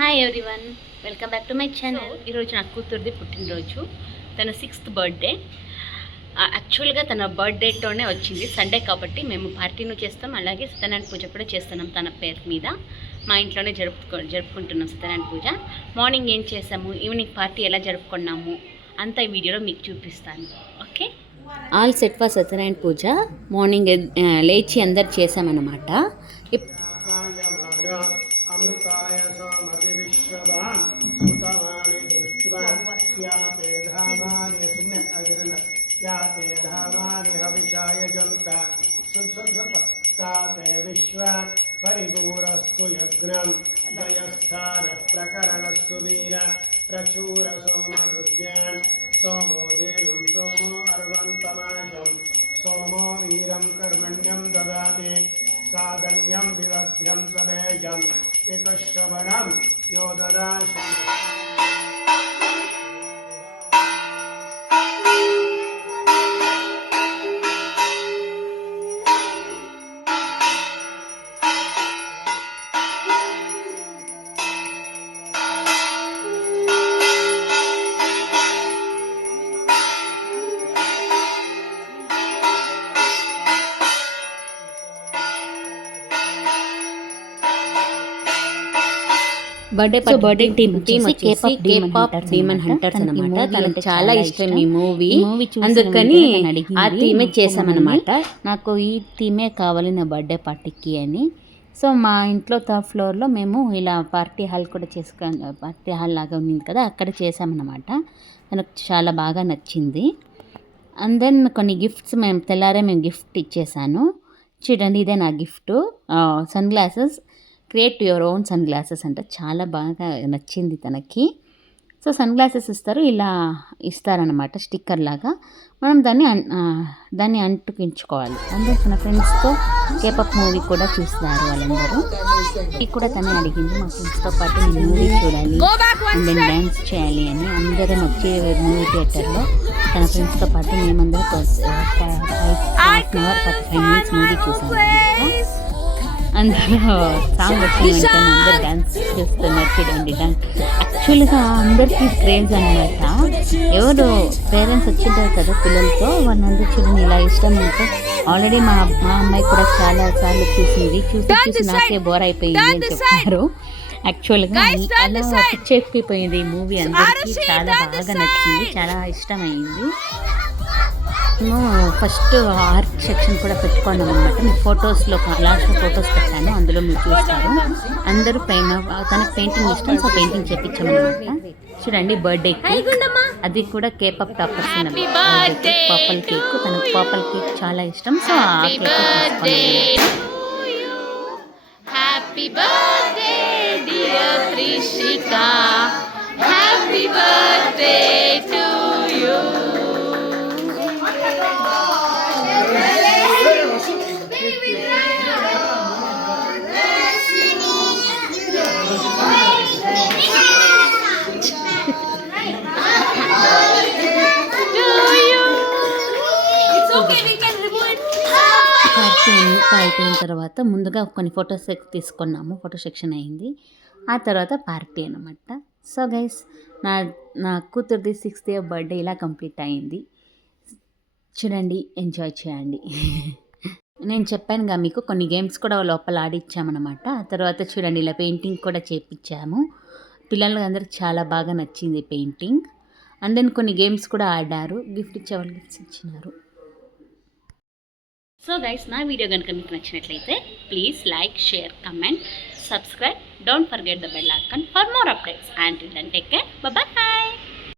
Hi everyone, welcome back to my channel. ఈరోజు నా కూతురుది పుట్టినరోజు, తన 6th బర్త్డే. యాక్చువల్గా తన బర్త్డేతోనే వచ్చింది, సండే కాబట్టి మేము పార్టీను చేస్తాం, అలాగే సత్యనారాయణ పూజ కూడా చేస్తున్నాం తన పేరు మీద. మా ఇంట్లోనే జరుపుకుంటున్నాం సత్యనారాయణ పూజ. మార్నింగ్ ఏం చేసాము, ఈవినింగ్ పార్టీ ఎలా జరుపుకున్నాము అంతా ఈ వీడియోలో మీకు చూపిస్తాను. Okay, all set for Satyanarayana puja. Morning లేచి అందరు చేసామన్నమాట. अमृताय सोमति विश्ववान् सुतमानि दृष्ट्वा याते धामानि सुम्य अजरन याते धामानि हविषाय जन्ता सुसुसुपताते विश्व परिपूरस्तु यज्ञं जयस्थानः प्रकरणस्तु वीर प्रचूर सोमदुर्ग्यान् सोमो देवं सोमो अर्वन्तमाजं सोमो वीरं कर्मण्यं ददाति साधन्यं विदध्यं सवेजं पितश्रवणं यो ददाति। బర్త్డే టీమ్ వచ్చేసి కేపాప్ డీమన్ హంటర్స్ అన్నమాట. తనకు చాలా ఇష్టం ఈ మూవీ, అందుకని ఆ థీమే చేసామన్నమాట. నాకు ఈ థీమే కావాలి నా బర్త్డే పార్టీకి అని. సో మా ఇంట్లో 3rd ఫ్లోర్లో మేము ఇలా పార్టీ హాల్ కూడా పార్టీ హాల్ లాగా ఉంది కదా, అక్కడ చేసామన్నమాట. తనకు చాలా బాగా నచ్చింది. అండ్ దెన్ కొన్ని గిఫ్ట్స్ తెల్లారే మేము గిఫ్ట్ ఇచ్చేసాను. చూడండి, ఇదే నా gift, sunglasses. Create your own sunglasses అంట, చాలా బాగా నచ్చింది తనకి. సో సన్ గ్లాసెస్ ఇలా ఇస్తారనమాట, స్టిక్కర్ లాగా. మనం దాన్ని అంటుకించుకోవాలి. అందరూ తన ఫ్రెండ్స్తో కేపప్ మూవీ కూడా చూస్తున్నారు వాళ్ళందరూ. ఇది కూడా తనే అడిగింది, మా ఫ్రెండ్స్తో పాటు నేను మూవీ చూడాలి అండ్ నేను డ్యాన్స్ చేయాలి అని. అందరం వచ్చే మూవీ థియేటర్లో తన ఫ్రెండ్స్తో పాటు మేమందరం 45 minutes మూవీ చూసాము అనమాట. అందరూ సాంగ్ వచ్చిన వెంటనే అందరు డ్యాన్స్ చేస్తున్నారు. చూడండి, డాన్స్ యాక్చువల్గా అందరికీ క్రేజ్ అనమాట. ఎవరు పేరెంట్స్ వచ్చింటారు కదా పిల్లలతో, వాళ్ళందరూ చూడండి ఇలా ఇష్టం అంటే. ఆల్రెడీ మా అమ్మాయి కూడా చాలా సార్లు చూసి నాకే బోర్ అయిపోయింది అని చెప్పారు. యాక్చువల్గా అలా పిచ్చెక్కిపోయింది ఈ మూవీ, అందరికీ చాలా బాగా నచ్చింది, చాలా ఇష్టమైంది. ఫస్ట్ ఆర్ట్ సెక్షన్ కూడా పెట్టుకున్నాం అనమాట. మీకు ఫొటోస్లో లాస్ట్లో ఫొటోస్ పెట్టాను, అందులో మీరు చూస్తారు. అందరూ తనకు పెయింటింగ్ ఇష్టం, సో పెయింటింగ్ చేయించామన్నమాట. చూడండి, బర్త్డే కేక్, అది కూడా కేపప్ టాపర్స్ పర్పల్ కేక్. తనకు పర్పల్ కేక్ చాలా ఇష్టం, సో ఆ cake happy birthday dear Trishika, happy birthday to you. అయిపోయిన తర్వాత ముందుగా కొన్ని ఫొటోస్ తీసుకున్నాము, ఫోటో సెక్షన్ అయింది. ఆ తర్వాత పార్టీ అనమాట. సో గైస్, నా కూతురుది 6th బర్త్డే ఇలా కంప్లీట్ అయింది. చూడండి, ఎంజాయ్ చేయండి. నేను చెప్పానుగా మీకు, కొన్ని గేమ్స్ కూడా లోపల ఆడిచ్చామన్నమాట. ఆ తర్వాత చూడండి, ఇలా పెయింటింగ్ కూడా చేయించాము. పిల్లలకి అందరికి చాలా బాగా నచ్చింది పెయింటింగ్. అండ్ దెన్ కొన్ని గేమ్స్ కూడా ఆడారు, గిఫ్ట్ ఇచ్చేవాళ్ళు గిఫ్ట్స్ ఇచ్చినారు. సో గైస్, నా వీడియో కనుక మీకు నచ్చినట్లయితే please like, share, comment, subscribe. Don't forget the bell icon for more updates. And then take care, bye by.